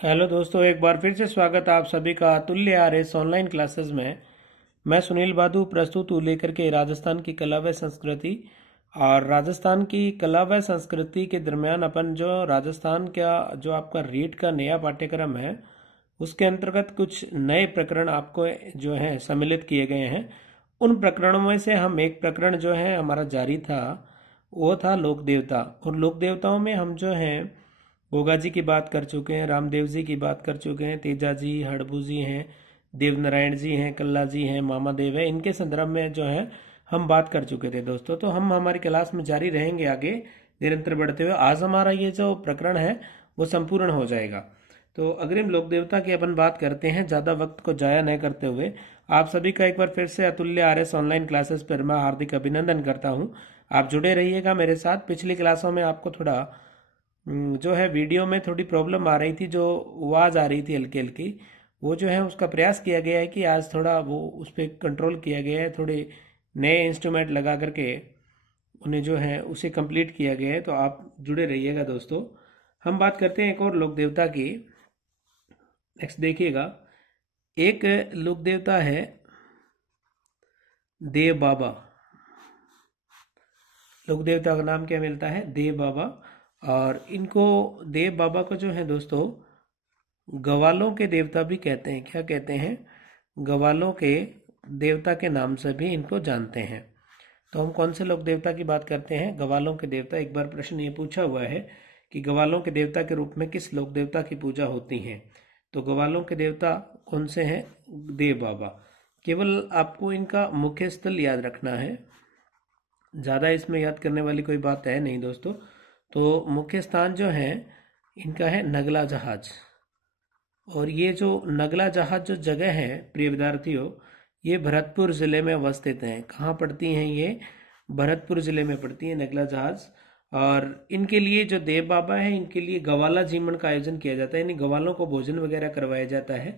Hello दोस्तों, एक बार फिर से स्वागत है आप सभी का अतुल्य आरएस ऑनलाइन क्लासेस में। मैं सुनील बादू प्रस्तुत हूँ लेकर के राजस्थान की कला व संस्कृति। और राजस्थान की कला व संस्कृति के दरमियान अपन जो राजस्थान का जो आपका रीट का नया पाठ्यक्रम है उसके अंतर्गत कुछ नए प्रकरण आपको जो है सम्मिलित किए गए हैं। उन प्रकरणों में से हम एक प्रकरण जो है हमारा जारी था, वो था लोक देवता। और लोक देवताओं में हम जो हैं गोगा जी की बात कर चुके हैं, रामदेव जी की बात कर चुके हैं, तेजा जी, हड़बू जी हैं, देवनारायण जी हैं, कल्ला जी हैं, मामा देव है। इनके संदर्भ में जो है हम बात कर चुके थे दोस्तों। तो हम हमारी क्लास में जारी रहेंगे आगे निरंतर बढ़ते हुए। आज हमारा ये जो प्रकरण है वो संपूर्ण हो जाएगा। तो अग्रिम लोक देवता की अपन बात करते हैं, ज़्यादा वक्त को जाया नहीं करते हुए। आप सभी का एक बार फिर से अतुल्य आरएस ऑनलाइन क्लासेस पर मैं हार्दिक अभिनंदन करता हूँ। आप जुड़े रहिएगा मेरे साथ। पिछली क्लासों में आपको थोड़ा जो है वीडियो में थोड़ी प्रॉब्लम आ रही थी, जो आवाज़ आ रही थी हल्की हल्की, वो जो है उसका प्रयास किया गया है कि आज थोड़ा वो उस पर कंट्रोल किया गया है। थोड़े नए इंस्ट्रूमेंट लगा करके उन्हें जो है उसे कंप्लीट किया गया है। तो आप जुड़े रहिएगा दोस्तों। हम बात करते हैं एक और लोक देवता की। नेक्स्ट देखिएगा, एक लोक देवता है देव बाबा। लोक देवता का नाम क्या मिलता है? देव बाबा। और इनको देव बाबा को जो है दोस्तों गवालों के देवता भी कहते हैं। क्या कहते हैं? गवालों के देवता के नाम से भी इनको जानते हैं। तो हम कौन से लोक देवता की बात करते हैं? गवालों के देवता। एक बार प्रश्न ये पूछा हुआ है कि गवालों के देवता के रूप में किस लोक देवता की पूजा होती है। तो गवालों के देवता कौन से हैं? देव बाबा। केवल आपको इनका मुख्य स्थल याद रखना है, ज़्यादा इसमें याद करने वाली कोई बात है नहीं दोस्तों। तो मुख्य स्थान जो है इनका है नगला जहाज। और ये जो नगला जहाज जो जगह है प्रिय विद्यार्थियों, ये भरतपुर ज़िले में अवस्थित हैं। कहाँ पड़ती हैं ये? भरतपुर ज़िले में पड़ती है नगला जहाज। और इनके लिए जो देव बाबा है, इनके लिए गवाला जीवन का आयोजन किया जाता है, यानी गवालों को भोजन वगैरह करवाया जाता है।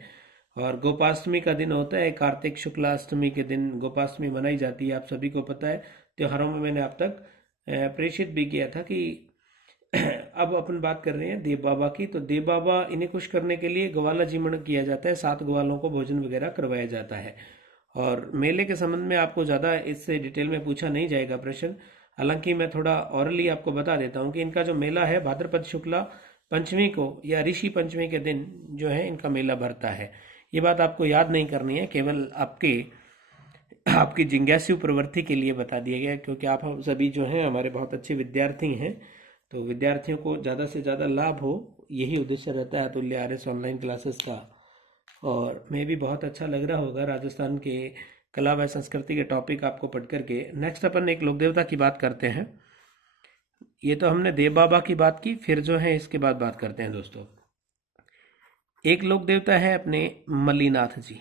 और गोपाष्टमी का दिन होता है, कार्तिक शुक्ला अष्टमी के दिन गोपाष्टमी मनाई जाती है। आप सभी को पता है, त्योहारों में मैंने अब तक प्रेषित भी किया था कि अब अपन बात कर रहे हैं देव बाबा की। तो देव बाबा इन्हें खुश करने के लिए ग्वाला जीमण किया जाता है, 7 ग्वालों को भोजन वगैरह करवाया जाता है। और मेले के संबंध में आपको ज़्यादा इससे डिटेल में पूछा नहीं जाएगा प्रश्न, हालांकि मैं थोड़ा औरली आपको बता देता हूँ कि इनका जो मेला है भाद्रपद शुक्ला पंचमी को या ऋषि पंचमी के दिन जो है इनका मेला भरता है। ये बात आपको याद नहीं करनी है, केवल आपकी जिज्ञासु प्रवृत्ति के लिए बता दिया गया, क्योंकि आप हम सभी जो हैं हमारे बहुत अच्छे विद्यार्थी हैं। तो विद्यार्थियों को ज़्यादा से ज़्यादा लाभ हो, यही उद्देश्य रहता है अतुल्य आरएस ऑनलाइन क्लासेस का। और मैं भी बहुत अच्छा लग रहा होगा राजस्थान के कला व संस्कृति के टॉपिक आपको पढ़ करके। नेक्स्ट अपन एक लोक देवता की बात करते हैं। ये तो हमने देव बाबा की बात की, फिर जो है इसके बाद बात करते हैं दोस्तों। एक लोक देवता है अपने मल्लीनाथ जी।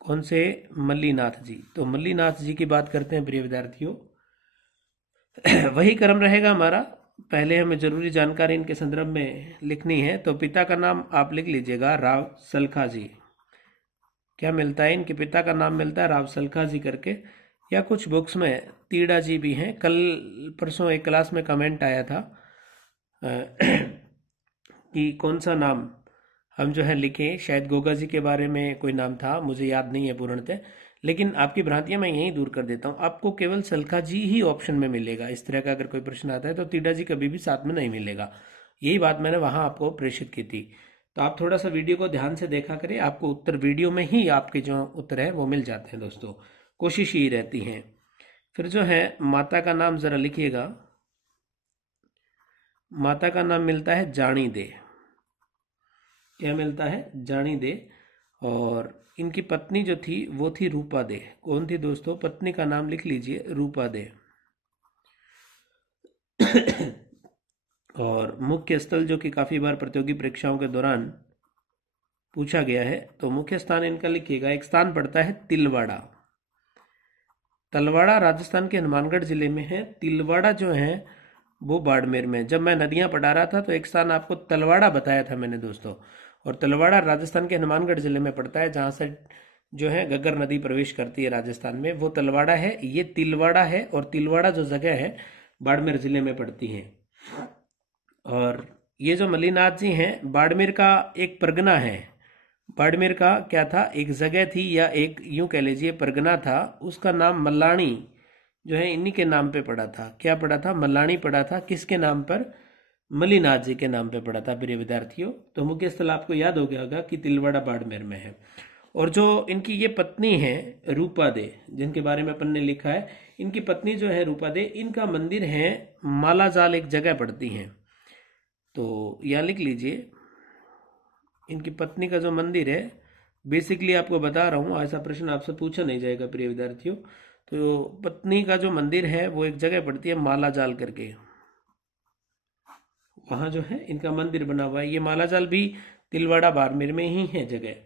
कौन से? मल्लीनाथ जी। तो मल्लीनाथ जी की बात करते हैं प्रिय विद्यार्थियों। वही क्रम रहेगा हमारा। पहले हमें जरूरी जानकारी इनके संदर्भ में लिखनी है। तो पिता का नाम आप लिख लीजिएगा, राव सलखा जी। क्या मिलता है? इनके पिता का नाम मिलता है राव सलखा जी करके, या कुछ बुक्स में तीड़ा जी भी हैं। कल परसों एक क्लास में कमेंट आया था कि कौन सा नाम हम जो है लिखें। शायद गोगा जी के बारे में कोई नाम था, मुझे याद नहीं है पूर्णतः, लेकिन आपकी भ्रांतियां मैं यहीं दूर कर देता हूं। आपको केवल सलखा जी ही ऑप्शन में मिलेगा। इस तरह का अगर कोई प्रश्न आता है तो तीडा जी कभी भी साथ में नहीं मिलेगा। यही बात मैंने वहां आपको प्रेषित की थी। तो आप थोड़ा सा वीडियो को ध्यान से देखा करें, आपको उत्तर वीडियो में ही आपके जो उत्तर है वो मिल जाते हैं दोस्तों। कोशिश ही रहती है। फिर जो है माता का नाम जरा लिखिएगा। माता का नाम मिलता है जानी दे। क्या मिलता है? जानी दे। और इनकी पत्नी जो थी वो थी रूपा दे। कौन थी दोस्तों? पत्नी का नाम लिख लीजिए, रूपा दे। और मुख्य स्थल जो कि काफी बार प्रतियोगी परीक्षाओं के दौरान पूछा गया है, तो मुख्य स्थान इनका लिखिएगा। एक स्थान पड़ता है तिलवाड़ा। तलवाड़ा राजस्थान के हनुमानगढ़ जिले में है। तिलवाड़ा जो है वो बाड़मेर में। जब मैं नदियां पढ़ा रहा था तो एक स्थान आपको तलवाड़ा बताया था मैंने दोस्तों। और तलवाड़ा राजस्थान के हनुमानगढ़ जिले में पड़ता है, जहां से जो है गग्गर नदी प्रवेश करती है राजस्थान में, वो तलवाड़ा है। ये तिलवाड़ा है, और तिलवाड़ा जो जगह है बाड़मेर जिले में पड़ती है। और ये जो मल्लीनाथ जी हैं बाड़मेर का एक परगना है। बाड़मेर का क्या था, एक जगह थी या एक यूं कह लीजिए परगना था, उसका नाम मल्लाणी जो है इन्हीं के नाम पे पड़ा था। क्या पड़ा था, मल्लाणी पड़ा था। किसके नाम पर, मल्लीनाथ जी के नाम पे पड़ा था प्रिय विद्यार्थियों। तो मुख्य स्थल आपको याद हो गया होगा कि तिलवाड़ा बाड़मेर में है। और जो इनकी ये पत्नी है रूपा दे, जिनके बारे में अपन ने लिखा है, इनकी पत्नी जो है रूपा दे, इनका मंदिर है मालाजाल, एक जगह पड़ती है। तो यहाँ लिख लीजिए, इनकी पत्नी का जो मंदिर है, बेसिकली आपको बता रहा हूँ, ऐसा प्रश्न आपसे पूछा नहीं जाएगा प्रिय विद्यार्थियों। तो पत्नी का जो मंदिर है वो एक जगह पड़ती है मालाजाल करके, वहां जो है इनका मंदिर बना हुआ है। ये मालाजाल भी तिलवाड़ा बाड़मेर में ही है जगह।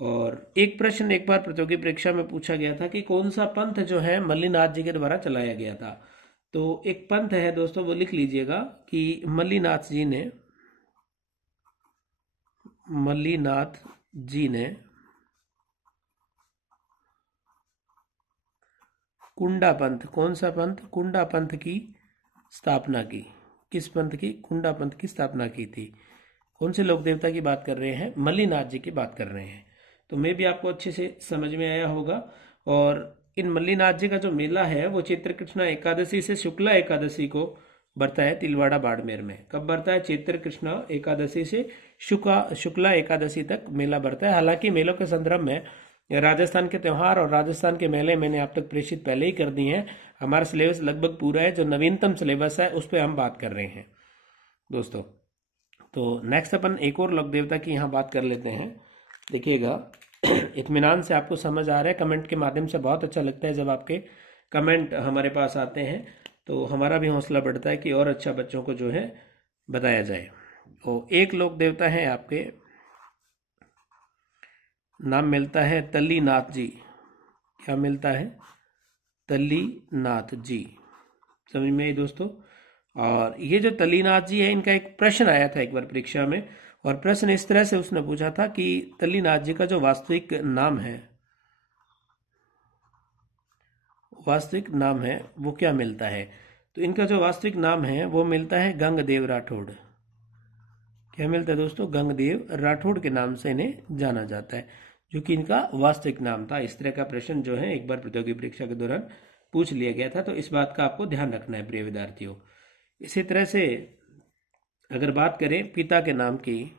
और एक प्रश्न एक बार प्रतियोगी परीक्षा में पूछा गया था कि कौन सा पंथ जो है मल्लीनाथ जी के द्वारा चलाया गया था। तो एक पंथ है दोस्तों, वो लिख लीजिएगा कि मल्लीनाथ जी ने कुंडा पंथ, कौन सा पंथ, कुंडा पंथ की स्थापना की। किस पंथ की, कुंडा पंथ की स्थापना की थी। कौन से लोक देवता की बात कर रहे हैं, मल्लीनाथ जी की बात कर रहे हैं। तो मैं भी आपको अच्छे से समझ में आया होगा। और इन मल्लीनाथ जी का जो मेला है वो चैत्र कृष्णा एकादशी से शुक्ला एकादशी को बरता है तिलवाड़ा बाड़मेर में। कब बरता है, चैत्र कृष्णा एकादशी से शुक्ला एकादशी तक मेला बरता है। हालांकि मेलों के संदर्भ में राजस्थान के त्यौहार और राजस्थान के मेले मैंने आप तक प्रेषित पहले ही कर दिए हैं। हमारा सिलेबस लगभग पूरा है, जो नवीनतम सिलेबस है उस पर हम बात कर रहे हैं दोस्तों। तो नेक्स्ट अपन एक और लोक देवता की यहाँ बात कर लेते हैं। देखिएगा, इत्मीनान से आपको समझ आ रहा है, कमेंट के माध्यम से बहुत अच्छा लगता है जब आपके कमेंट हमारे पास आते हैं, तो हमारा भी हौसला बढ़ता है कि और अच्छा बच्चों को जो है बताया जाए। तो एक लोक देवता है आपके, नाम मिलता है तल्लीनाथ जी। क्या मिलता है, तल्लीनाथ जी। समझ में आई दोस्तों। और ये जो तल्लीनाथ जी है, इनका एक प्रश्न आया था एक बार परीक्षा में, और प्रश्न इस तरह से उसने पूछा था कि तल्लीनाथ जी का जो वास्तविक नाम है वो क्या मिलता है। तो इनका जो वास्तविक नाम है वो मिलता है गंगदेव राठौड़। क्या मिलता है दोस्तों, गंगदेव राठौड़ के नाम से इन्हें जाना जाता है, जो कि इनका वास्तविक नाम था। इस तरह का प्रश्न जो है एक बार प्रतियोगी परीक्षा के दौरान पूछ लिया गया था, तो इस बात का आपको ध्यान रखना है प्रिय विद्यार्थियों। इसी तरह से अगर बात करें पिता के नाम की,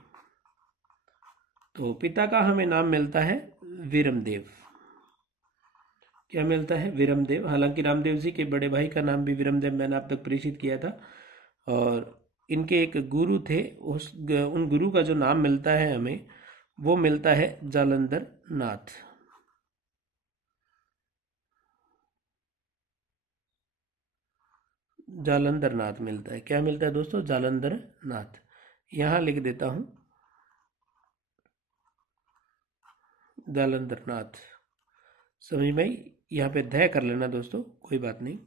तो पिता का हमें नाम मिलता है वीरमदेव। क्या मिलता है, वीरमदेव। हालांकि रामदेव जी के बड़े भाई का नाम भी वीरमदेव मैंने आप तक प्रेषित किया था। और इनके एक गुरु थे, उन गुरु का जो नाम मिलता है हमें, वो मिलता है जालंधर नाथ। जालंधर नाथ मिलता है। क्या मिलता है दोस्तों, जालंधर नाथ। यहां लिख देता हूं, जालंधर नाथ। समझ में, यहाँ पे ध्यान कर लेना दोस्तों, कोई बात नहीं।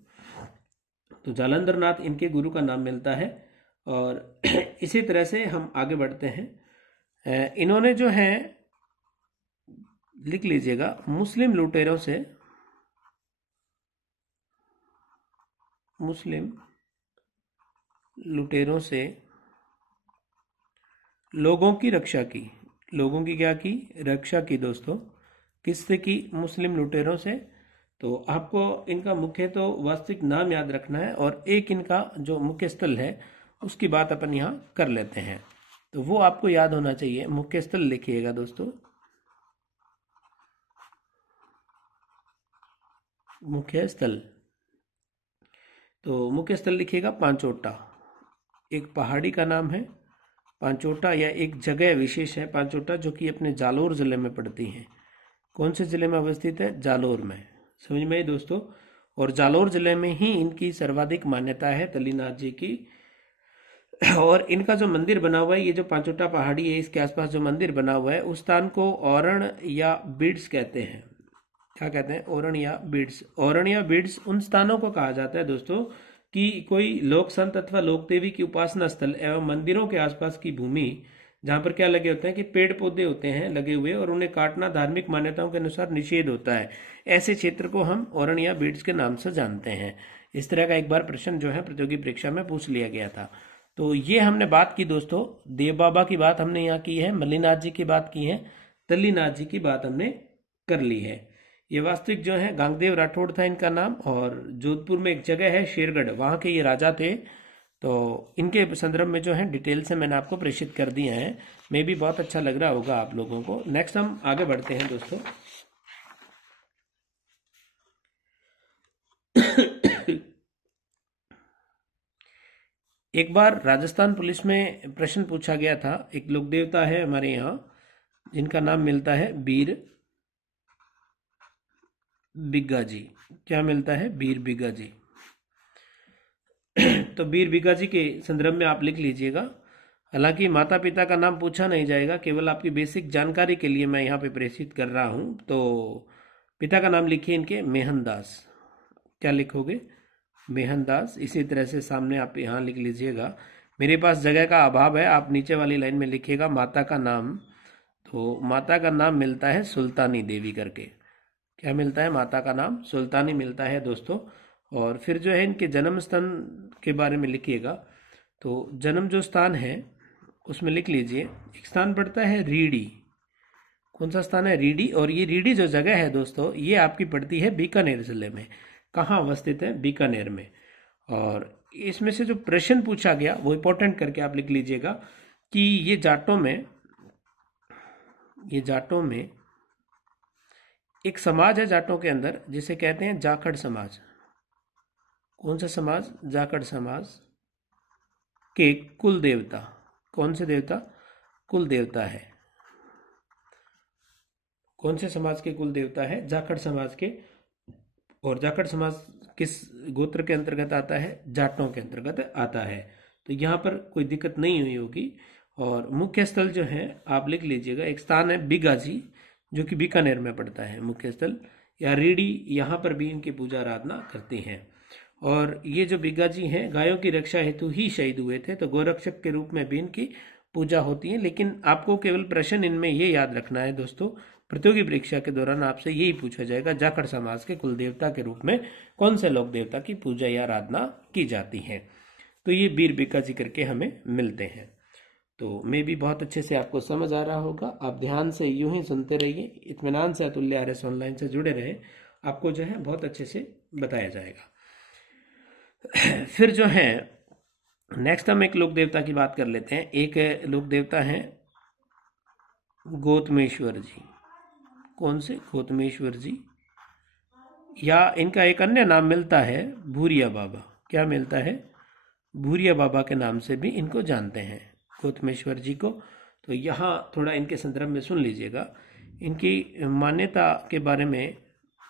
तो जालंधर नाथ इनके गुरु का नाम मिलता है। और इसी तरह से हम आगे बढ़ते हैं। इन्होंने जो है, लिख लीजिएगा, मुस्लिम लुटेरों से लोगों की रक्षा की। लोगों की क्या की, रक्षा की दोस्तों। किससे की, मुस्लिम लुटेरों से। तो आपको इनका मुख्य तो वास्तविक नाम याद रखना है, और एक इनका जो मुख्य स्थल है उसकी बात अपन यहाँ कर लेते हैं। तो वो आपको याद होना चाहिए, मुख्य स्थल लिखिएगा दोस्तों। मुख्य स्थल, तो मुख्य स्थल लिखिएगा पांचोटा। एक पहाड़ी का नाम है पांचोटा, या एक जगह विशेष है पांचोटा, जो कि अपने जालोर जिले में पड़ती है। कौन से जिले में अवस्थित है, जालोर में। समझ में आई दोस्तों। और जालोर जिले में ही इनकी सर्वाधिक मान्यता है तल्लीनाथ जी की। और इनका जो मंदिर बना हुआ है, ये जो पांचोटा पहाड़ी है इसके आसपास जो मंदिर बना हुआ है, उस स्थान को औरण या बीड्स कहते हैं। क्या कहते हैं, औरण या बीड्स। औरण या बीड्स उन स्थानों को कहा जाता है दोस्तों कि कोई लोक संत अथवा लोक देवी की उपासना स्थल एवं मंदिरों के आसपास की भूमि, जहां पर क्या लगे होते हैं कि पेड़ पौधे होते हैं लगे हुए, और उन्हें काटना धार्मिक मान्यताओं के अनुसार निषेध होता है। ऐसे क्षेत्र को हम औरण या बीड्स के नाम से जानते हैं। इस तरह का एक बार प्रश्न जो है प्रतियोगी परीक्षा में पूछ लिया गया था। तो ये हमने बात की दोस्तों, देव बाबा की बात हमने यहाँ की है, मल्लीनाथ जी की बात की है, तल्लीनाथ जी की बात हमने कर ली है। ये वास्तविक जो है गांगदेव राठौड़ था इनका नाम, और जोधपुर में एक जगह है शेरगढ़, वहाँ के ये राजा थे। तो इनके संदर्भ में जो है डिटेल से मैंने आपको प्रेषित कर दिया है। मे भी बहुत अच्छा लग रहा होगा आप लोगों को। नेक्स्ट हम आगे बढ़ते हैं दोस्तों। एक बार राजस्थान पुलिस में प्रश्न पूछा गया था, एक लोक देवता है हमारे यहाँ जिनका नाम मिलता है बीर बिग्गा जी। क्या मिलता है? बीर बिग्गा जी। तो बीर बिग्गा जी के संदर्भ में आप लिख लीजिएगा। हालांकि माता पिता का नाम पूछा नहीं जाएगा, केवल आपकी बेसिक जानकारी के लिए मैं यहाँ पे प्रेषित कर रहा हूँ। तो पिता का नाम लिखिए इनके मेहनदास। क्या लिखोगे? मेहनदास। इसी तरह से सामने आप यहाँ लिख लीजिएगा। मेरे पास जगह का अभाव है, आप नीचे वाली लाइन में लिखिएगा माता का नाम। तो माता का नाम मिलता है सुल्तानी देवी करके। क्या मिलता है? माता का नाम सुल्तानी मिलता है दोस्तों। और फिर जो है इनके जन्म स्थान के बारे में लिखिएगा। तो जन्म जो स्थान है उसमें लिख लीजिए, एक स्थान पड़ता है रीडी। कौन सा स्थान है? रीडी। और ये रीडी जो जगह है दोस्तों, ये आपकी पड़ती है बीकानेर जिले में। कहाँ अवस्थित है? बीकानेर में। और इसमें से जो प्रश्न पूछा गया वो इंपॉर्टेंट करके आप लिख लीजिएगा कि ये जाटों में एक समाज है जाटों के अंदर जिसे कहते हैं जाखड़ समाज। कौन सा समाज? जाखड़ समाज के कुल देवता, कौन से देवता? कुल देवता है। कौन से समाज के कुल देवता है? जाखड़ समाज के। और जाखड़ समाज किस गोत्र के अंतर्गत आता है? जाटों के अंतर्गत आता है। तो यहाँ पर कोई दिक्कत नहीं हुई होगी। और मुख्य स्थल जो है आप लिख लीजिएगा, एक स्थान है बिगाजी जो कि बीकानेर में पड़ता है मुख्य स्थल, या रीडी, यहाँ पर भी इनकी पूजा आराधना करते हैं। और ये जो बिगाजी हैं गायों की रक्षा हेतु ही शहीद हुए थे, तो गोरक्षक के रूप में भी इनकी पूजा होती है। लेकिन आपको केवल प्रश्न इनमें ये याद रखना है दोस्तों, प्रतियोगी परीक्षा के दौरान आपसे यही पूछा जाएगा, जाखड़ समाज के कुल देवता के रूप में कौन से लोक देवता की पूजा या आराधना की जाती है। तो ये बीर बिकाजी करके हमें मिलते हैं। तो मैं भी बहुत अच्छे से आपको समझ आ रहा होगा। आप ध्यान से यूं ही सुनते रहिए, इत्मीनान से अतुल्य आर्यस ऑनलाइन से जुड़े रहे, आपको जो है बहुत अच्छे से बताया जाएगा। फिर जो है नेक्स्ट हम एक लोक देवता की बात कर लेते हैं। एक लोक देवता है गौतमेश्वर जी। कौन से? गौतमेश्वर जी। या इनका एक अन्य नाम मिलता है भूरिया बाबा। क्या मिलता है? भूरिया बाबा के नाम से भी इनको जानते हैं, गौतमेश्वर जी को। तो यहाँ थोड़ा इनके संदर्भ में सुन लीजिएगा। इनकी मान्यता के बारे में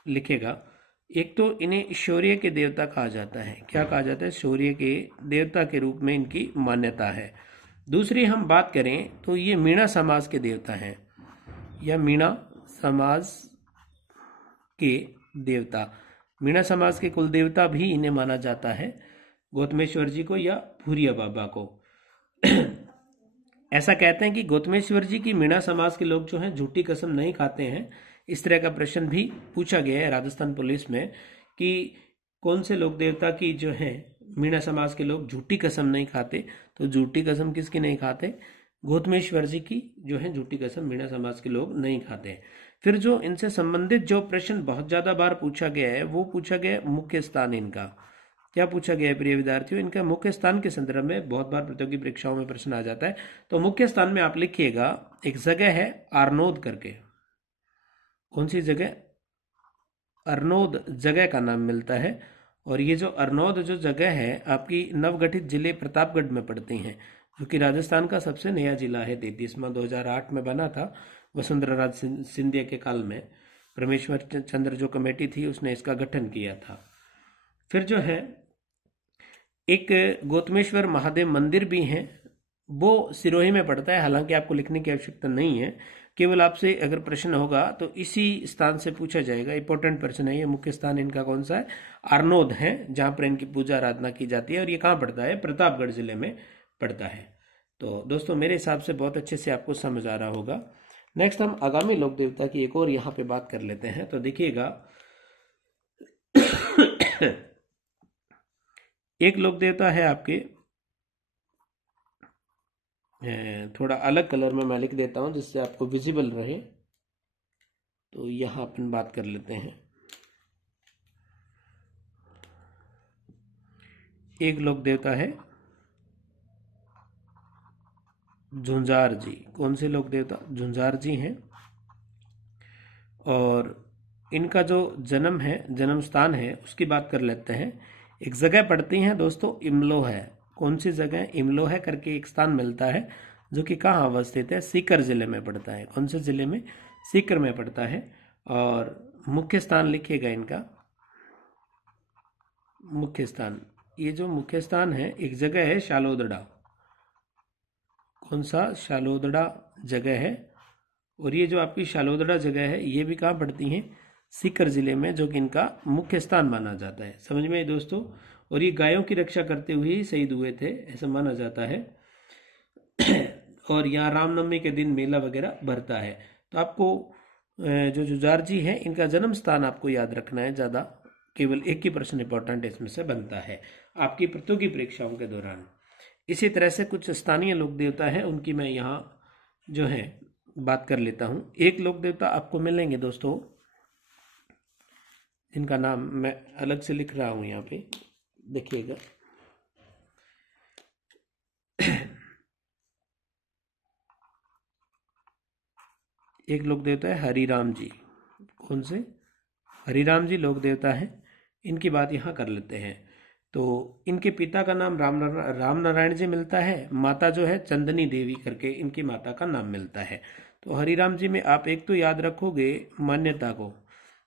लिखेगा। एक तो इन्हें शौर्य के देवता कहा जाता है। क्या कहा जाता है? शौर्य के देवता के रूप में इनकी मान्यता है। दूसरी हम बात करें तो ये मीणा समाज के देवता हैं, या मीणा समाज के देवता। मीणा समाज के कुल देवता भी इन्हें माना जाता है, गौतमेश्वर जी को या भूरिया बाबा को। ऐसा कहते हैं कि गौतमेश्वर जी की मीणा समाज के लोग जो हैं झूठी कसम नहीं खाते हैं। इस तरह का प्रश्न भी पूछा गया है राजस्थान पुलिस में कि कौन से लोक देवता की जो है मीणा समाज के लोग झूठी कसम नहीं खाते। तो झूठी कसम किसकी नहीं खाते? गौतमेश्वर जी की जो है झूठी कसम मीणा समाज के लोग नहीं खाते। फिर जो इनसे संबंधित जो प्रश्न बहुत ज्यादा बार पूछा गया है वो पूछा गया है मुख्य स्थान इनका। क्या पूछा गया है प्रिय विद्यार्थियों? इनका मुख्य स्थान के संदर्भ में बहुत बार प्रतियोगी परीक्षाओं में प्रश्न आ जाता है। तो मुख्य स्थान में आप लिखिएगा, एक जगह है आरनोद करके। कौन सी जगह? अरनोद जगह का नाम मिलता है। और ये जो अरनोद जो जगह है आपकी नवगठित जिले प्रतापगढ़ में पड़ती हैं, जो कि राजस्थान का सबसे नया जिला है। 33वां 2008 में बना था वसुंधरा राज सिंधिया के काल में। परमेश्वर चंद्र जो कमेटी थी उसने इसका गठन किया था। फिर जो है एक गौतमेश्वर महादेव मंदिर भी है, वो सिरोही में पड़ता है। हालांकि आपको लिखने की आवश्यकता नहीं है, केवल आपसे अगर प्रश्न होगा तो इसी स्थान से पूछा जाएगा। इंपॉर्टेंट प्रश्न है ये। मुख्य स्थान इनका कौन सा है? आरनोद है, जहां पर इनकी पूजा आराधना की जाती है। और ये कहाँ पड़ता है? प्रतापगढ़ जिले में पड़ता है। तो दोस्तों मेरे हिसाब से बहुत अच्छे से आपको समझ आ रहा होगा। नेक्स्ट हम आगामी लोक देवता की एक और यहाँ पे बात कर लेते हैं। तो देखिएगा एक लोक देवता है आपके थोड़ा अलग कलर में मैं लिख देता हूँ जिससे आपको विजिबल रहे। तो यहाँ अपन बात कर लेते हैं। एक लोक देवता है झुंझार जी। कौन से लोक देवता? झुंझार जी हैं। और इनका जो जन्म है, जन्म स्थान है, उसकी बात कर लेते हैं। एक जगह पड़ती है दोस्तों, इमलो है। कौन सी जगह? इमलो है करके एक स्थान मिलता है जो कि कहाँ अवस्थित है? सीकर जिले में पड़ता है। कौन से जिले में? सीकर में पड़ता है। और मुख्य स्थान लिखिएगा इनका। मुख्य स्थान, ये जो मुख्य स्थान है, एक जगह है शालोदड़ा। कौन सा? शालोदड़ा जगह है। और ये जो आपकी शालोदड़ा जगह है, ये भी कहाँ पड़ती है? सीकर जिले में, जो कि इनका मुख्य स्थान माना जाता है। समझ में आई दोस्तों? और ये गायों की रक्षा करते हुए ही शहीद हुए थे, ऐसा माना जाता है। और यहाँ रामनवमी के दिन मेला वगैरह भरता है। तो आपको जो जुझार जी हैं, इनका जन्म स्थान आपको याद रखना है। ज़्यादा केवल एक ही प्रश्न इंपॉर्टेंट इसमें से बनता है आपकी प्रतियोगी परीक्षाओं के दौरान। इसी तरह से कुछ स्थानीय लोक देवता है, उनकी मैं यहाँ जो है बात कर लेता हूँ। एक लोक देवता आपको मिलेंगे दोस्तों, जिनका नाम मैं अलग से लिख रहा हूँ यहाँ पे, देखिएगा। एक लोक देवता है हरिराम जी। कौन से? हरिराम जी लोक देवता है। इनकी बात यहाँ कर लेते हैं। तो इनके पिता का नाम राम नारायण जी मिलता है। माता जो है चंदनी देवी करके इनकी माता का नाम मिलता है। तो हरिराम जी में आप एक तो याद रखोगे मान्यता को।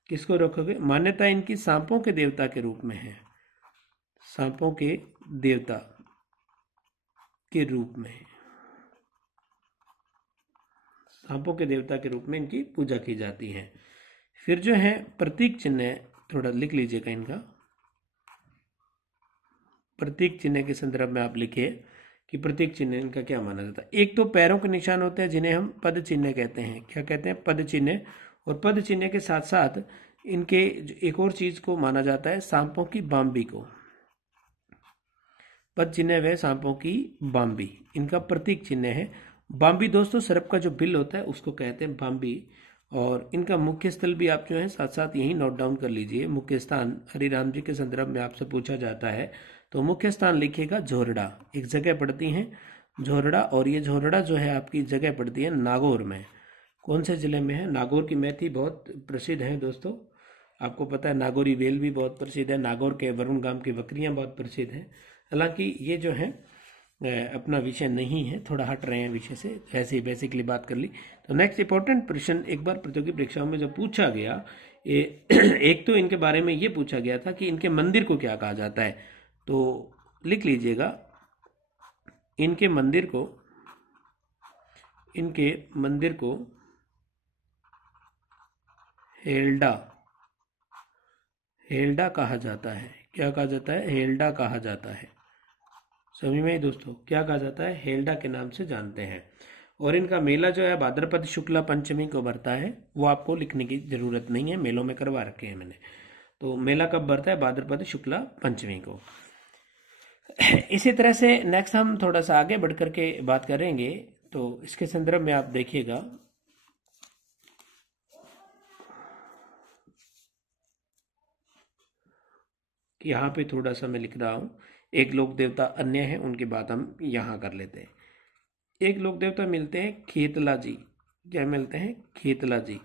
किसको रखोगे? मान्यता इनकी सांपों के देवता के रूप में है। सांपों के देवता के रूप में, सांपों के देवता के रूप में इनकी पूजा की जाती है। फिर जो है प्रतीक चिन्ह, थोड़ा लिख लीजिएगा इनका। प्रतीक चिन्ह के संदर्भ में आप लिखिए कि प्रतीक चिन्ह इनका क्या माना जाता है। एक तो पैरों के निशान होते हैं जिन्हें हम पद चिन्ह कहते हैं। क्या कहते हैं? पद चिन्ह। और पद चिन्ह के साथ साथ इनके एक और चीज को माना जाता है, सांपों की बाम्बी को। पद चिन्ह व सांपों की बाम्बी इनका प्रतीक चिन्ह है। बाम्बी दोस्तों सर्प का जो बिल होता है उसको कहते हैं बाम्बी। और इनका मुख्य स्थल भी आप जो है साथ साथ यही नोट डाउन कर लीजिए। मुख्य स्थान हरिराम जी के संदर्भ में आपसे पूछा जाता है तो मुख्य स्थान लिखिएगा झोरड़ा। एक जगह पड़ती है झोरड़ा, और ये झोरड़ा जो है आपकी जगह पड़ती है नागौर में। कौन से जिले में है? नागौर की मैथी बहुत प्रसिद्ध है दोस्तों, आपको पता है। नागौरी वेल भी बहुत प्रसिद्ध है। नागौर के वरुण गांव की बकरियां बहुत प्रसिद्ध हैं। हालांकि ये जो है अपना विषय नहीं है, थोड़ा हट रहे हैं विषय से, ऐसे ही बेसिकली बात कर ली। तो नेक्स्ट इंपॉर्टेंट प्रश्न एक बार प्रतियोगी परीक्षाओं में जब पूछा गया, एक तो इनके बारे में ये पूछा गया था कि इनके मंदिर को क्या कहा जाता है। तो लिख लीजिएगा इनके मंदिर को हेल्डा कहा जाता है। क्या कहा जाता है? हेल्डा कहा जाता है। समझ में दोस्तों? क्या कहा जाता है? हेल्डा के नाम से जानते हैं। और इनका मेला जो है भाद्रपद शुक्ला पंचमी को भरता है। वो आपको लिखने की जरूरत नहीं है, मेलों में करवा रखे हैं मैंने। तो मेला कब भरता है? भाद्रपद शुक्ला पंचमी को। इसी तरह से नेक्स्ट हम थोड़ा सा आगे बढ़ करके बात करेंगे। तो इसके संदर्भ में आप देखिएगा, यहाँ पे थोड़ा सा मैं लिख रहा हूँ। एक लोक देवता अन्य है, उनकी बात हम यहाँ कर लेते हैं। एक लोक देवता मिलते हैं खेतला जी। क्या मिलते हैं? खेतला जी।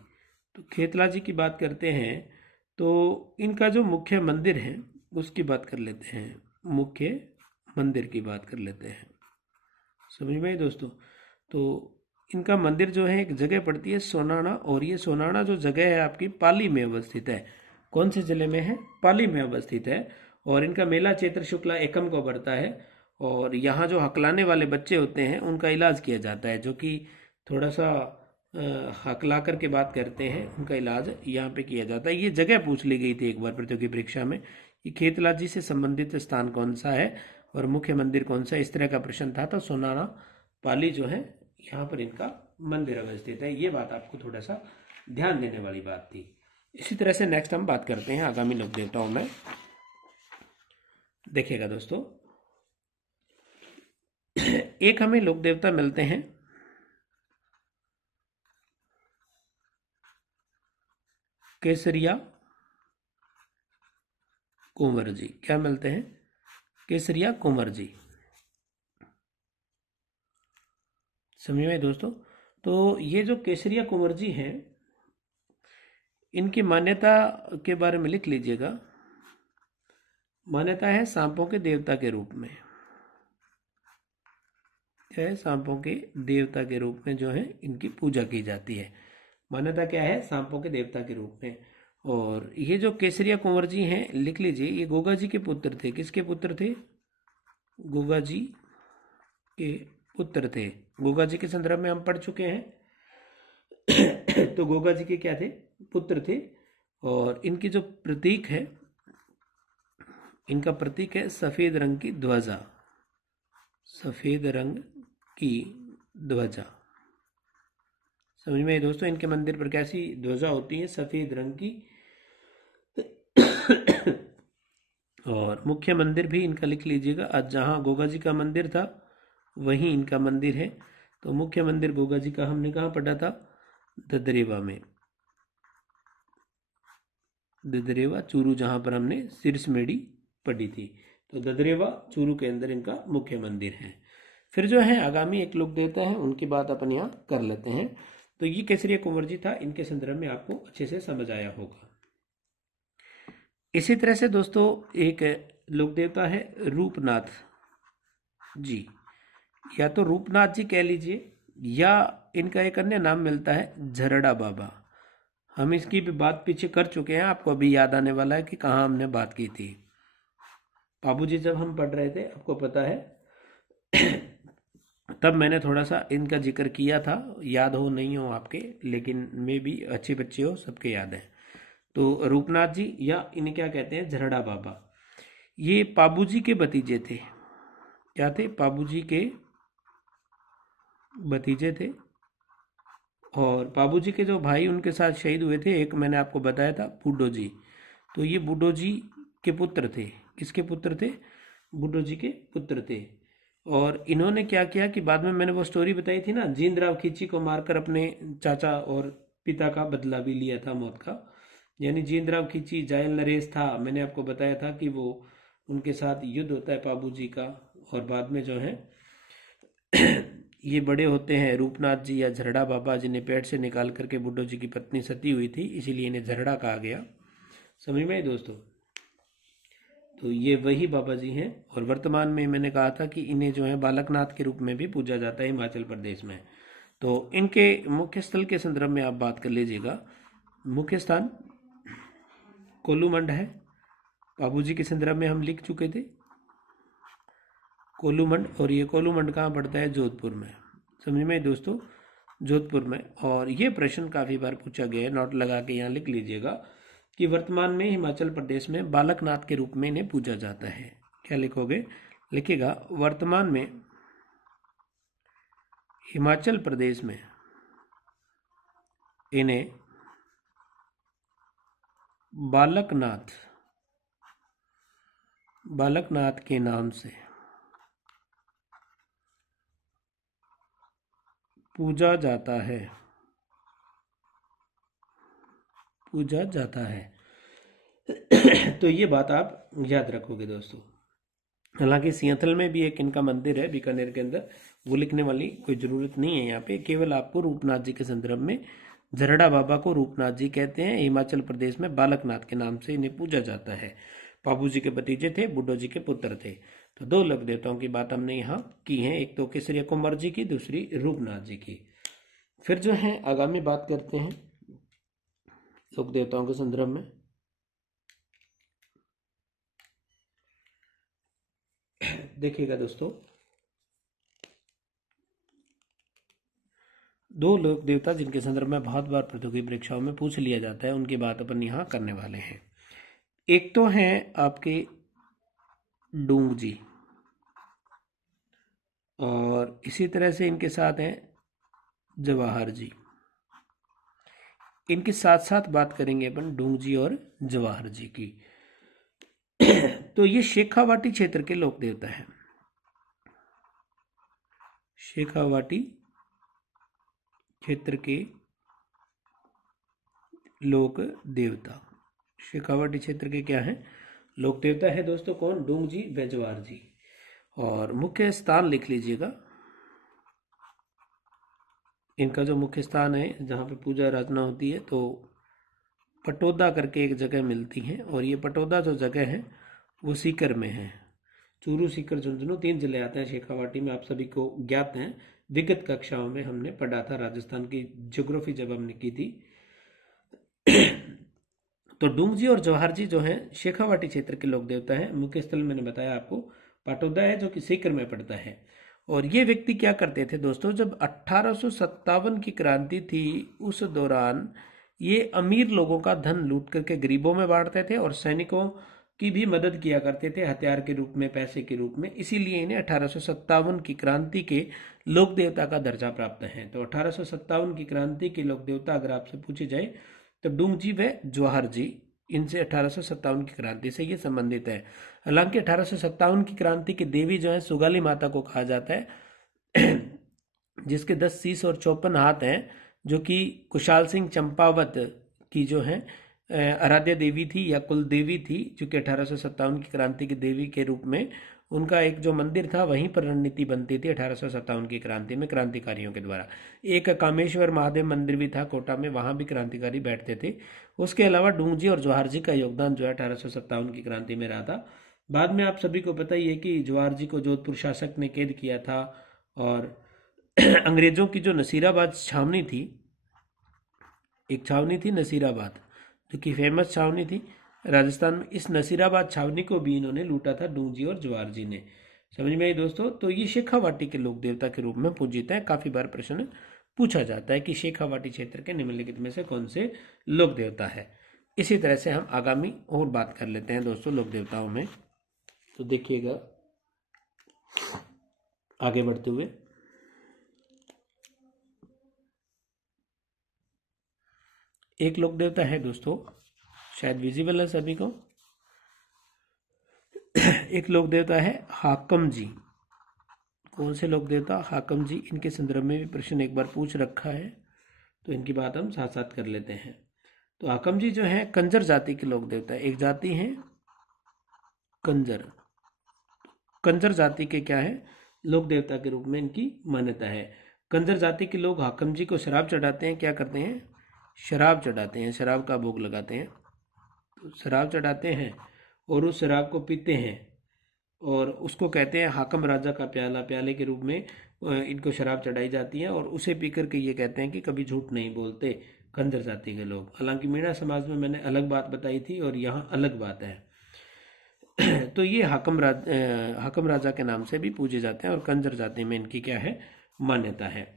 तो खेतला जी की बात करते हैं तो इनका जो मुख्य मंदिर है उसकी बात कर लेते हैं। मुख्य मंदिर की बात कर लेते हैं। समझ में दोस्तों? तो इनका मंदिर जो है एक जगह पड़ती है सोनाना, और ये सोनाना जो जगह है आपकी पाली में अवस्थित है। कौन से जिले में है? पाली में अवस्थित है। और इनका मेला चैत्र शुक्ला एकम को भरता है। और यहाँ जो हकलाने वाले बच्चे होते हैं उनका इलाज किया जाता है, जो कि थोड़ा सा हकला करके बात करते हैं, उनका इलाज यहाँ पे किया जाता है। ये जगह पूछ ली गई थी एक बार प्रतियोगी परीक्षा में कि खेतला जी से संबंधित स्थान कौन सा है और मुख्य मंदिर कौन सा है, इस तरह का प्रश्न था। तो सोनाना पाली जो है यहाँ पर इनका मंदिर अवस्थित है। ये बात आपको थोड़ा सा ध्यान देने वाली बात थी। इसी तरह से नेक्स्ट हम बात करते हैं आगामी लोक देवताओं में। देखिएगा दोस्तों, एक हमें लोक देवता मिलते हैं केसरिया कुंवर जी। क्या मिलते हैं? केसरिया कुंवर जी। समझ में दोस्तों? तो ये जो केसरिया कुंवर जी हैं, इनकी मान्यता के बारे में लिख लीजिएगा। मान्यता है सांपों के देवता के रूप में। क्या है? सांपों के देवता के रूप में जो है इनकी पूजा की जाती है। मान्यता क्या है? सांपों के देवता के रूप में। और ये जो केसरिया कुंवर जी हैं, लिख लीजिए, ये गोगा जी के पुत्र थे। किसके पुत्र थे? गोगा जी के पुत्र थे। गोगा जी के संदर्भ में हम पढ़ चुके हैं। तो गोगा जी के क्या थे? पुत्र थे। और इनकी जो प्रतीक है, इनका प्रतीक है सफेद रंग की ध्वजा। सफेद रंग की ध्वजा। समझ में दोस्तों? इनके मंदिर पर कैसी ध्वजा होती है? सफेद रंग की। और मुख्य मंदिर भी इनका लिख लीजिएगा। आज जहाँ गोगा जी का मंदिर था वहीं इनका मंदिर है। तो मुख्य मंदिर गोगा जी का हमने कहाँ पढ़ा था? ददरेवा में। ददरेवा चूरू, जहाँ पर हमने सिरसमेड़ी पढ़ी थी। तो ददरेवा चूरू के अंदर इनका मुख्य मंदिर है। फिर जो है आगामी एक लोक देवता है, उनकी बात अपन यहाँ कर लेते हैं। तो ये केसरिया कुंवर जी था। इनके संदर्भ में आपको अच्छे से समझ आया होगा। इसी तरह से दोस्तों एक लोक देवता है रूपनाथ जी, या तो रूपनाथ जी कह लीजिए, या इनका एक अन्य नाम मिलता है झरड़ा बाबा। हम इसकी भी बात पीछे कर चुके हैं, आपको अभी याद आने वाला है कि कहाँ हमने बात की थी। बाबूजी जब हम पढ़ रहे थे, आपको पता है, तब मैंने थोड़ा सा इनका जिक्र किया था। याद हो नहीं हो आपके, लेकिन मैं भी अच्छे बच्चे हो, सबके याद है। तो रूपनाथ जी, या इन्हें क्या कहते हैं? झरड़ा बाबा। ये पाबूजी के भतीजे थे। क्या थे? पाबूजी के भतीजे थे। और पाबूजी के जो भाई उनके साथ शहीद हुए थे, एक मैंने आपको बताया था बूढ़ो जी। तो ये बूढ़ो जी के पुत्र थे। किसके पुत्र थे? बूढ़ो जी के पुत्र थे। और इन्होंने क्या किया कि बाद में मैंने वो स्टोरी बताई थी ना, जींदराव खींची को मारकर अपने चाचा और पिता का बदला भी लिया था, मौत का। यानी जींदराव खींची जायल नरेश था, मैंने आपको बताया था कि वो उनके साथ युद्ध होता है पाबूजी का। और बाद में जो है ये बड़े होते हैं रूपनाथ जी या झरड़ा बाबा, जिन्हें पेट से निकाल करके बुड्ढो जी की पत्नी सती हुई थी, इसीलिए इन्हें झरड़ा कहा गया। समझ में आई दोस्तों? तो ये वही बाबा जी हैं। और वर्तमान में मैंने कहा था कि इन्हें जो है बालकनाथ के रूप में भी पूजा जाता है हिमाचल प्रदेश में। तो इनके मुख्य स्थल के संदर्भ में आप बात कर लीजिएगा। मुख्य स्थान कोलूमंड है। बाबूजी के संदर्भ में हम लिख चुके थे कोलूमंड। और ये कोलूमंड कहाँ पड़ता है? जोधपुर में। समझ में दोस्तों? जोधपुर में। और ये प्रश्न काफ़ी बार पूछा गया है, नोट लगा के यहाँ लिख लीजिएगा कि वर्तमान में हिमाचल प्रदेश में बालकनाथ के रूप में इन्हें पूजा जाता है। क्या लिखोगे? लिखिएगा, वर्तमान में हिमाचल प्रदेश में इन्हें बालकनाथ के नाम से पूजा जाता है। पूजा जाता है। तो ये बात आप याद रखोगे दोस्तों। हालांकि सियांथल में भी एक इनका मंदिर है बीकानेर के अंदर, वो लिखने वाली कोई जरूरत नहीं है यहाँ पे। केवल आपको रूपनाथ जी के संदर्भ में झरड़ा बाबा को रूपनाथ जी कहते हैं। हिमाचल प्रदेश में बालकनाथ के नाम से इन्हें पूजा जाता है। बाबू जी के भतीजे थे, बुड्ढो जी के पुत्र थे। तो दो लोक देवताओं की बात हमने यहाँ की है, एक तो केसरिया कुंवर जी की, दूसरी रूपनाथ जी की। फिर जो है आगामी बात करते हैं लोक देवताओं के संदर्भ में। देखिएगा दोस्तों, दो लोक देवता जिनके संदर्भ में बहुत बार प्रतियोगी परीक्षाओं में पूछ लिया जाता है, उनकी बात अपन यहाँ करने वाले हैं। एक तो हैं आपके डूंग जी, और इसी तरह से इनके साथ हैं जवाहर जी। इनके साथ साथ बात करेंगे अपन डूंग जी और जवाहर जी की। तो ये शेखावाटी क्षेत्र के लोक देवता हैं। शेखावाटी क्षेत्र के लोक देवता। शेखावाटी क्षेत्र के क्या है? लोक देवता है दोस्तों। कौन? डूंग जी व जवाहर जी। और मुख्य स्थान लिख लीजिएगा। इनका जो मुख्य स्थान है जहाँ पे पूजा अर्चना होती है, तो पटोदा करके एक जगह मिलती है, और ये पटोदा जो जगह है वो सीकर में है। चूरू, सीकर, झुंझुनू 3 जिले आते हैं शेखावाटी में, आप सभी को ज्ञात हैं। विगत कक्षाओं में हमने पढ़ा था, राजस्थान की ज्योग्राफी जब हमने की थी। तो डूंग जी और जवाहर जी जो है शेखावाटी क्षेत्र के लोक देवता है। मुख्य स्थल मैंने बताया आपको पाटोदा है, जो कि सीकर में पड़ता है। और ये व्यक्ति क्या करते थे दोस्तों, जब 1857 की क्रांति थी उस दौरान ये अमीर लोगों का धन लूट करके गरीबों में बांटते थे, और सैनिकों की भी मदद किया करते थे हथियार के रूप में, पैसे के रूप में। इसीलिए इन्हें 1857 की क्रांति के लोक देवता का दर्जा प्राप्त है। तो 1857 की क्रांति के लोक देवता अगर आपसे पूछे जाए तो डूंग जी व जवाहर जी, इनसे 1857 की क्रांति से ये संबंधित है। हालांकि 1857 की क्रांति की देवी जो है सुगाली माता को कहा जाता है, जिसके 10 शीश और 54 हाथ हैं, जो कि कुशाल सिंह चंपावत की जो है आराध्य देवी थी या कुल देवी थी, जो कि 1857 की क्रांति की देवी के रूप में उनका एक जो मंदिर था वहीं पर रणनीति बनती थी 1857 की क्रांति में क्रांतिकारियों के द्वारा। एक कामेश्वर महादेव मंदिर भी था कोटा में, वहां भी क्रांतिकारी बैठते थे। उसके अलावा डूंग जी और जवाहर जी का योगदान जो है 1857 की क्रांति में रहा था। बाद में आप सभी को पता ही है कि जवाहर जी को जोधपुर शासक ने कैद किया था, और अंग्रेजों की जो नसीराबाद छावनी थी, एक छावनी थी नसीराबाद, जो कि फेमस छावनी थी राजस्थान में, इस नसीराबाद छावनी को भी इन्होंने लूटा था डूंग जी और जवाहर जी ने। समझ में आई दोस्तों? तो ये शेखावाटी के लोक देवता के रूप में पूजित है। काफी बार प्रश्न पूछा जाता है कि शेखावाटी क्षेत्र के निम्नलिखित में से कौन से लोक देवता है। इसी तरह से हम आगामी और बात कर लेते हैं दोस्तों लोक देवताओं में। तो देखिएगा आगे बढ़ते हुए, एक लोक देवता है दोस्तों, शायद विजिबल है सभी को। एक लोक देवता है हाकम जी। कौन से लोक देवता? हाकम जी। इनके संदर्भ में भी प्रश्न एक बार पूछ रखा है, तो इनकी बात हम साथ साथ कर लेते हैं। तो हाकम जी जो है कंजर जाति के लोक देवता है। एक जाति है कंजर। कंजर जाति के क्या है? लोक देवता के रूप में इनकी मान्यता है। कंजर जाति के लोग हाकम जी को शराब चढ़ाते हैं। क्या करते हैं? शराब चढ़ाते हैं, शराब का भोग लगाते हैं। तो शराब चढ़ाते हैं और उस शराब को पीते हैं, और उसको कहते हैं हाकम राजा का प्याला। प्याले के रूप में इनको शराब चढ़ाई जाती है, और उसे पीकर के ये कहते हैं कि कभी झूठ नहीं बोलते कंजर जाति के लोग। हालांकि मीणा समाज में मैंने अलग बात बताई थी और यहाँ अलग बात है। तो ये हाकम राजा के नाम से भी पूजे जाते हैं, और कंजर जाति में इनकी क्या है? मान्यता है।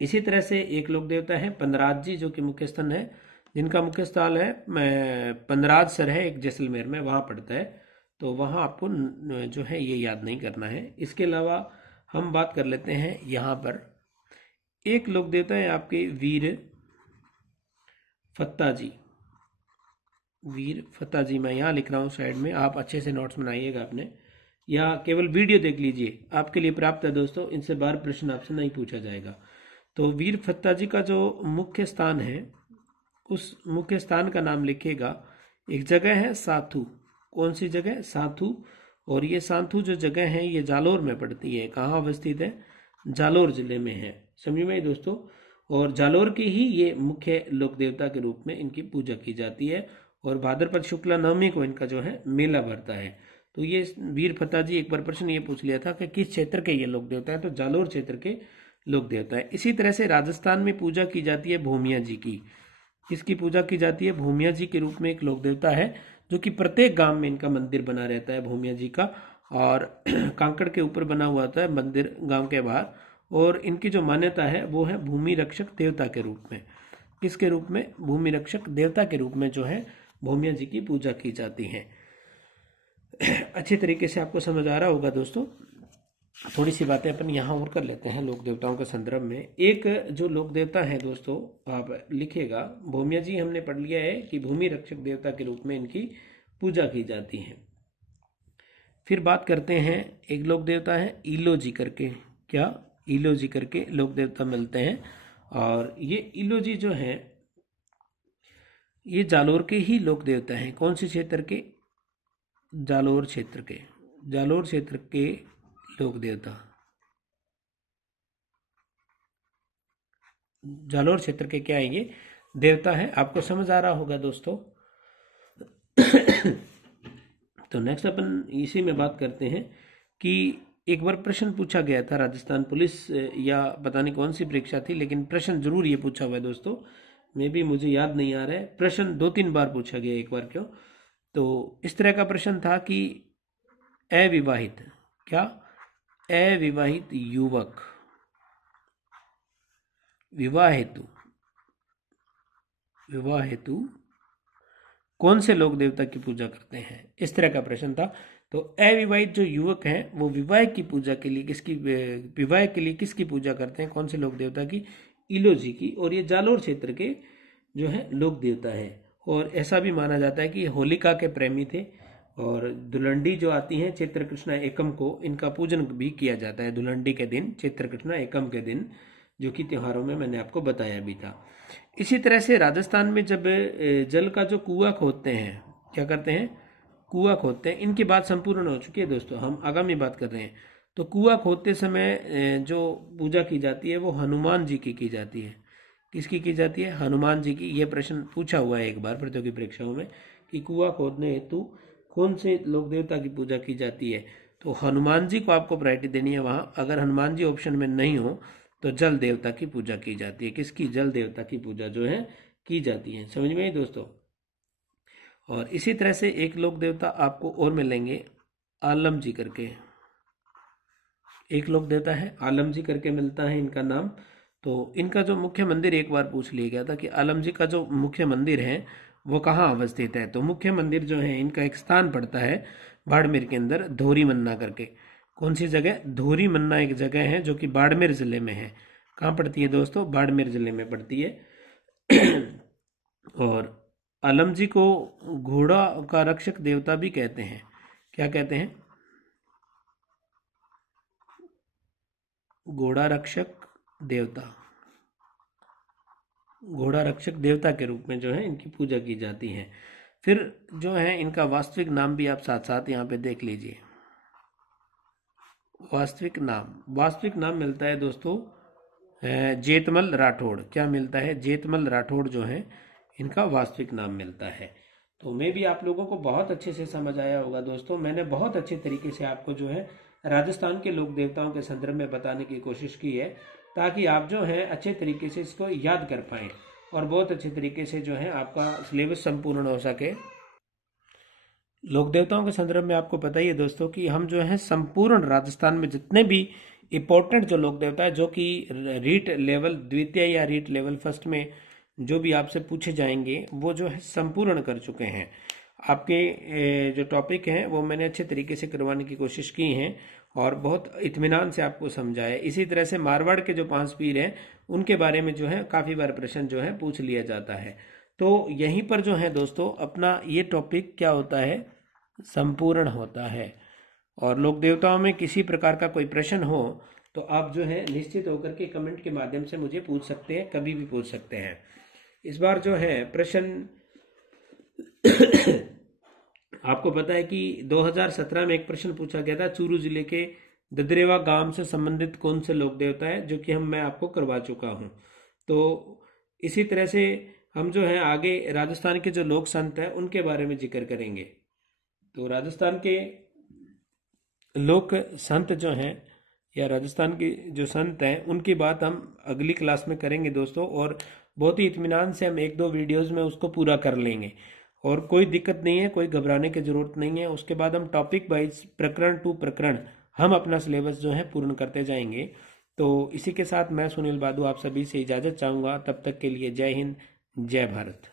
इसी तरह से एक लोक देवता है पनराज जी, जो कि मुख्य स्थल है, जिनका मुख्य स्थल है पनराज सर है, एक जैसलमेर में, वहाँ पड़ता है। तो वहाँ आपको जो है ये याद नहीं करना है। इसके अलावा हम बात कर लेते हैं यहाँ पर एक लोक देवता है आपके वीर फत्ता जी। वीर फत्ता जी, मैं यहाँ लिख रहा हूँ साइड में, आप अच्छे से नोट्स बनाइएगा अपने, या केवल वीडियो देख लीजिए, आपके लिए प्राप्त है दोस्तों। इनसे बार प्रश्न आपसे नहीं पूछा जाएगा। तो वीर फत्ता जी का जो मुख्य स्थान है, उस मुख्य स्थान का नाम लिखिएगा। एक जगह है साथू। कौन सी जगह? साथू। और ये साथू जो जगह है ये जालोर में पड़ती है। कहाँ अवस्थित है? जालोर जिले में है। समझ में दोस्तों? और जालोर की ही ये मुख्य लोक देवता के रूप में इनकी पूजा की जाती है, और भाद्रपद शुक्ला नवमी को इनका जो है मेला भरता है। तो ये वीर फत्ता जी, एक बार प्रश्न ये पूछ लिया था कि किस क्षेत्र के ये लोक देवता है, तो जालोर क्षेत्र के लोक देवता है। इसी तरह से राजस्थान में पूजा की जाती है भूमिया जी की। किसकी पूजा की जाती है? भूमिया जी के रूप में एक लोक देवता है, जो कि प्रत्येक गांव में इनका मंदिर बना रहता है भूमिया जी का, और कांकड़ के ऊपर बना हुआ होता है मंदिर गांव के बाहर। और इनकी जो मान्यता है वो है भूमि रक्षक देवता के रूप में। किसके रूप में? भूमि रक्षक देवता के रूप में जो है भूमिया जी की पूजा की जाती है। अच्छे तरीके से आपको समझ आ रहा होगा दोस्तों। थोड़ी सी बातें अपन यहाँ और कर लेते हैं लोक देवताओं के संदर्भ में। एक जो लोक देवता है दोस्तों, आप लिखिएगा, भूमिया जी हमने पढ़ लिया है कि भूमि रक्षक देवता के रूप में इनकी पूजा की जाती है। फिर बात करते हैं, एक लोक देवता है ईलो जी करके। क्या? इलोजी करके लोक देवता मिलते हैं। और ये इलोजी जो है ये जालोर के ही लोक देवता हैं। कौन से क्षेत्र के? जालोर क्षेत्र के। जालोर क्षेत्र के लोक देवता, जालोर क्षेत्र के क्या है, ये देवता है। आपको समझ आ रहा होगा दोस्तों। तो नेक्स्ट अपन इसी में बात करते हैं कि एक बार प्रश्न पूछा गया था राजस्थान पुलिस या पता नहीं कौन सी परीक्षा थी, लेकिन प्रश्न जरूर ये पूछा हुआ है दोस्तों। मैं भी मुझे याद नहीं आ रहा है, प्रश्न 2-3 बार पूछा गया, एक बार क्यों। तो इस तरह का प्रश्न था कि अविवाहित, क्या अविवाहित युवक विवाह हेतु कौन से लोक देवता की पूजा करते हैं, इस तरह का प्रश्न था। तो अविवाहित जो युवक हैं वो विवाह की पूजा के लिए विवाह के लिए किसकी पूजा करते हैं, कौन से लोक देवता की? इलोजी की। और ये जालोर क्षेत्र के जो है लोक देवता है। और ऐसा भी माना जाता है कि होलिका के प्रेमी थे। और धुलंडी जो आती हैं चैत्र कृष्णा एकम को, इनका पूजन भी किया जाता है धुलंडी के दिन, चैत्र कृष्णा एकम के दिन, जो कि त्योहारों में मैंने आपको बताया भी था। इसी तरह से राजस्थान में जब जल का जो कुआं खोदते हैं, क्या करते हैं? कुआं खोदते हैं। इनकी बात संपूर्ण हो चुकी है दोस्तों, हम आगामी बात कर रहे हैं। तो कुआं खोदते समय जो पूजा की जाती है वो हनुमान जी की जाती है। किसकी की जाती है? हनुमान जी की। यह प्रश्न पूछा हुआ है एक बार प्रतियोगी परीक्षाओं में कि कुआं खोदने हेतु कौन से लोक देवता की पूजा की जाती है। तो हनुमान जी को आपको प्रायोरिटी देनी है वहां। अगर हनुमान जी ऑप्शन में नहीं हो तो जल देवता की पूजा की जाती है। किसकी? जल देवता की पूजा जो है की जाती है। समझ में आई दोस्तों। और इसी तरह से एक लोक देवता आपको और मिलेंगे, आलम जी करके। एक लोक देवता है आलम जी करके मिलता है इनका नाम। तो इनका जो मुख्य मंदिर एक बार पूछ लिया गया था कि आलम जी का जो मुख्य मंदिर है वो कहाँ अवस्थित है। तो मुख्य मंदिर जो है इनका एक स्थान पड़ता है बाड़मेर के अंदर, धोरी मन्ना करके। कौन सी जगह? धोरी मन्ना एक जगह है जो कि बाड़मेर जिले में है। कहाँ पड़ती है दोस्तों? बाड़मेर जिले में पड़ती है। और आलम जी को घोड़ा का रक्षक देवता भी कहते हैं। क्या कहते हैं? घोड़ा रक्षक देवता। घोड़ा रक्षक देवता के रूप में जो है इनकी पूजा की जाती है। फिर जो है इनका वास्तविक नाम भी आप साथ साथ यहाँ पे देख लीजिए। वास्तविक नाम मिलता है दोस्तों जेतमल राठौड़। क्या मिलता है? जेतमल राठौड़ जो है इनका वास्तविक नाम मिलता है। तो मैं भी आप लोगों को बहुत अच्छे से समझ आया होगा दोस्तों। मैंने बहुत अच्छे तरीके से आपको जो है राजस्थान के लोक देवताओं के संदर्भ में बताने की कोशिश की है, ताकि आप जो है अच्छे तरीके से इसको याद कर पाएं और बहुत अच्छे तरीके से जो है आपका सिलेबस संपूर्ण हो सके। लोक देवताओं के संदर्भ में आपको पता ही है दोस्तों कि हम जो है संपूर्ण राजस्थान में जितने भी इंपॉर्टेंट जो लोक देवता है, जो कि रीट लेवल द्वितीय या रीट लेवल फर्स्ट में जो भी आपसे पूछे जाएंगे, वो जो है संपूर्ण कर चुके हैं। आपके जो टॉपिक हैं वो मैंने अच्छे तरीके से करवाने की कोशिश की है और बहुत इत्मीनान से आपको समझाया। इसी तरह से मारवाड़ के जो 5 पीर हैं उनके बारे में जो है काफ़ी बार प्रश्न जो है पूछ लिया जाता है। तो यहीं पर जो है दोस्तों अपना ये टॉपिक क्या होता है? संपूर्ण होता है। और लोक देवताओं में किसी प्रकार का कोई प्रश्न हो तो आप जो है निश्चित होकर के कमेंट के माध्यम से मुझे पूछ सकते हैं, कभी भी पूछ सकते हैं। इस बार जो है प्रश्न आपको पता है कि 2017 में एक प्रश्न पूछा गया था, चूरू जिले के ददरेवा गांव से संबंधित कौन से लोक देवता है, जो कि मैं आपको करवा चुका हूं। तो इसी तरह से हम जो है आगे राजस्थान के जो लोक संत हैं उनके बारे में जिक्र करेंगे। तो राजस्थान के लोक संत जो हैं या राजस्थान के जो संत हैं उनकी बात हम अगली क्लास में करेंगे दोस्तों। और बहुत ही इत्मीनान से हम 1-2 वीडियोस में उसको पूरा कर लेंगे और कोई दिक्कत नहीं है, कोई घबराने की जरूरत नहीं है। उसके बाद हम टॉपिक वाइज प्रकरण टू प्रकरण हम अपना सिलेबस जो है पूर्ण करते जाएंगे। तो इसी के साथ मैं सुनील बादू आप सभी से इजाज़त चाहूँगा। तब तक के लिए जय हिंद, जय भारत।